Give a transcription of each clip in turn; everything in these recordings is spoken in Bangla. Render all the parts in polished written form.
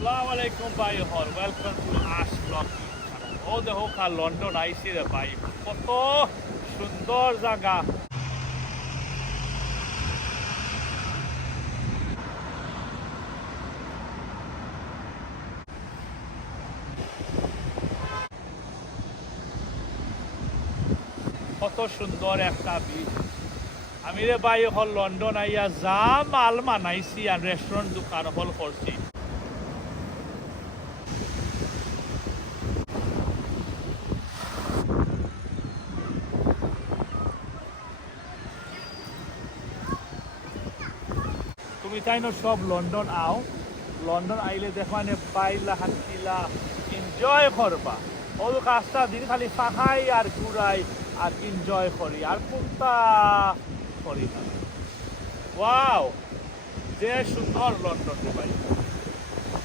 Assalamu alaikum ভাই হল ওয়েলকাম টু আশ ব্লগ ও দেখো লন্ডন আইসি রে ভাই কত সুন্দর জায়গা কত সুন্দর একটা বিচ আমি রে ভাই হল লন্ডন আইয়া যা মাল মানাইছি আর রেস্টুরেন্ট দোকান হল করছি তুমি তাই না সব লন্ডন আও লন্ডন আইলে দেখবানে বাইলা হাতিলা এনজয় করবা ও কাজটা দিন খালি ফাঁকাই আর ঘুরাই আর এনজয় করি আর কোনটা করি না ওয়াও যে সুন্দর লন্ডন রে ভাই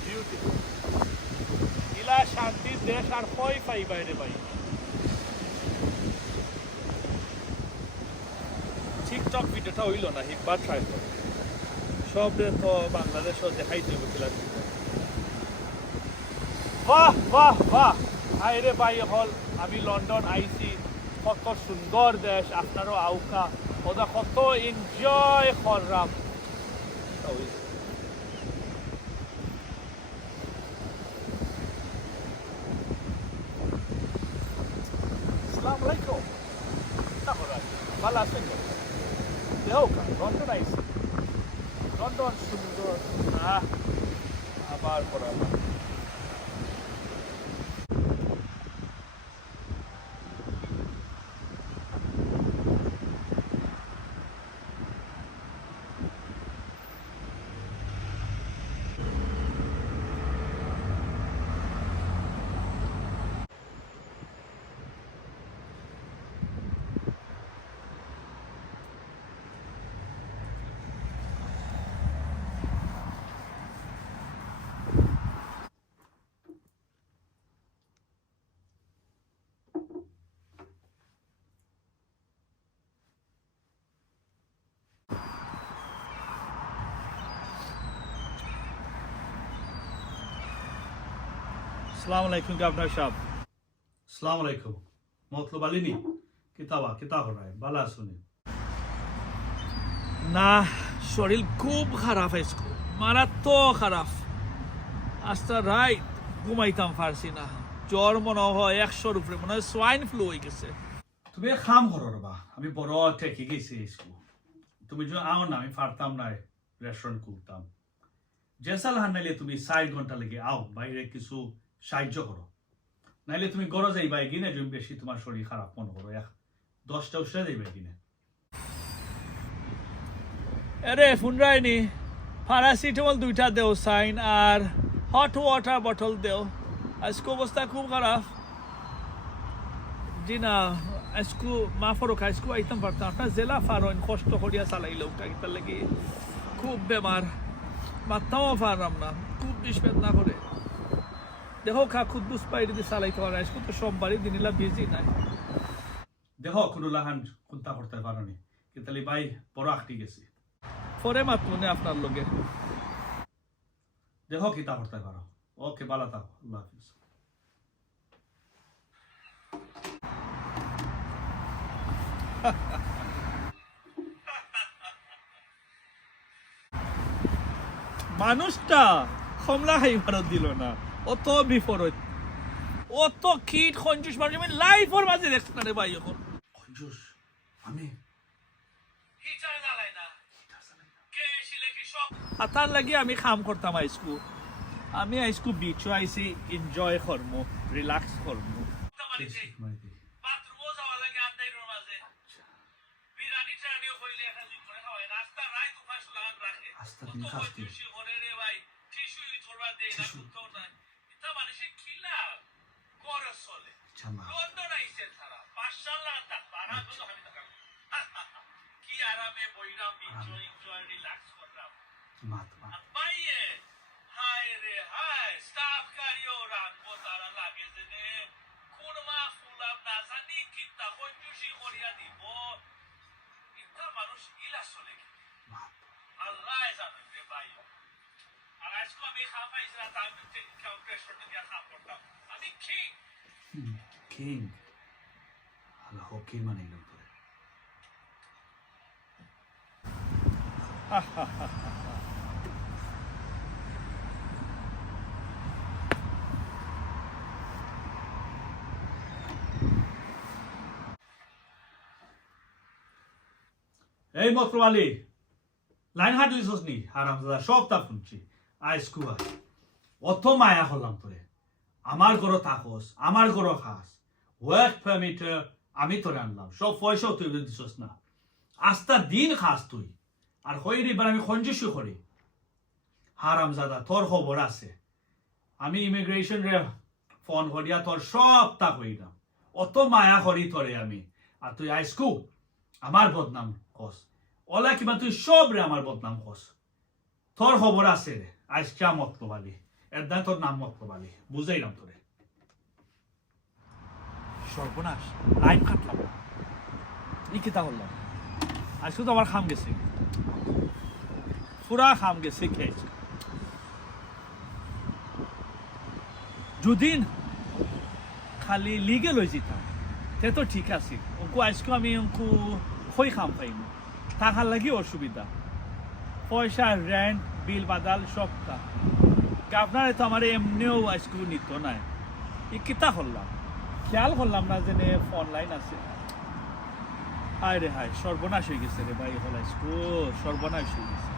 বিউটিফুল ইলা শান্তির দেশ আর কই পাইবা রে ভাই টিকটক ভিডিওটা হইল না একবার ট্রাই করো সব তো বাংলাদেশও দেখাই যাবে খেলার বাহ বাহ বাহ আইরে ভাই হল আমি লন্ডন আইছি কত সুন্দর দেশ আপনারও আউকা ওটা কত এনজয় করলাম আসসালামু আলাইকুম ভালো আছেন দেহ লন্ডন আইছি লন্ডন সুন্দর আবার পড়ালাম আসসালামু আলাইকুম গভর্নর সাহেব अस्सलाम वालेकुम मतलब अली नहीं किताब हो रहा है बाला सुनी না শরীর খুব খারাপ আজকে মারাত্মক খারাপ আজটা রাইট ঘুমাইতাম পারছি না জ্বর মনে হয় 100-র উপরে মনে হয় সোয়াইন ফ্লু হয়ে গেছে তুমি এক কাম করো রবা আমি বড় ঠেকে গেছি স্কুল তুমি যদি আও না আমি পারতাম না রেস্টুরেন্ট খুলতাম জেসাল হান নাইলে তুমি 60 ঘন্টা লেগে আও বাইরে কিছু সাহায্য করো নাইলে তুমি গড় যাইবা কিনে যদি বেশি তোমার শরীর খারাপ মনে করো 10টা উঠে যাইবা কিনে আরে ফুনরাইনি প্যারাসিটামল 2টা দেও সাইন আর হট ওয়াটার বটল দেও আজকে অবস্থা খুব খারাপ জি না আজকে মাফরো আজকে আইতাম পারতাম আপনার জেলা ফারোন কষ্ট করিয়া চালাইলো তার লাগে খুব বেমার মাথাও পারলাম না খুব বিষ বেদনা করে দেখো খুদ্দুস পাই যদি চালাইতে পারে আজকে তো সোমবারই দিনিলা বিজি নাই দেখো কোনো লাহান কোনটা করতে পারোনি কিন্তু ভাই বড় আখটি গেছি পরে মাতমনে আপনার লগে দেখো কিতা করতে পারো ওকে ভালো থাকো আল্লাহ হাফিজ মানুষটা কমলা খাইবার দিল না অত বিপরীত অত কিট কঞ্জুস মানুষ আমি লাইফের মাঝে দেখছি না রে ভাই এখন কঞ্জুস আমি তার লাগে আমি কাম করতাম আইসকু আমি আইসকু বিচো আইসি এনজয় করমু রিল্যাক্স করমু আস্তা দিন খাস্তি কি আরামে বইরাম এনজয় রিল্যাক্স করলাম মাত বাইয়ে হায় রে হায় স্টাফ কারিও রাখবো তারা লাগে যে কোন মা ফুলাম না জানি কিতা কঞ্জুসি করিয়া দিব ইতা মানুষ ইলা চলে আল্লাহ জানে রে ভাই আর আজকে আমি খাম পাইছিলাম তার রেস্টুরেন্টে গিয়ে খাম করতাম আমি কিং কিং আল্লাহ কি মানে তোরে এই মতওয়ালি লাইন হাঁটলিস নি হারামজাদা সবটা শুনছি আইসকু আস অত মায়া হলাম তোরে আমার ঘর থাকস আমার ঘর খাস ওয়ার্ক পারমিট আমি তোরে আনলাম সব পয়সাও তুই দিছস না আস্তা দিন খাস তুই আর হইরি বার আমি খঞ্জুসি করি হারামজাদা তোর খবর আছে আমি ইমিগ্রেশন রে ফোন করিয়া তোর সবটা কইলাম অত মায়া করি তোরে আমি আর তুই আইসকু আমার বদনাম কস ওলা কিবা তুই সব রে আমার বদনাম কস তোর খবর আছে রে আজকা মতলবালি এর দায় তোর নাম মতলবালি বুঝাইলাম তোরে সর্বনাশ লাইন কাটলাম ই কিতা করলাম আজকে তো আমার খাম গেছে পুরা খাম গেছে খেয়েছে যদিন খালি লিগেল হয়ে যেতাম তে তো ঠিক আছে ওকে আজকে আমি ওকে খই খাম পাইম থাকার লাগি অসুবিধা পয়সা রেন্ট বিল বাদাল সবটা আপনার তো আমার এমনিও আজকে নিত নাই ই কিতা করলাম খেয়াল করলাম না যে অনলাইন আছে হায় রে হায় সর্বনাশ হয়ে গেছে রে ভাই হল আজকে সর্বনাশ হয়ে গেছে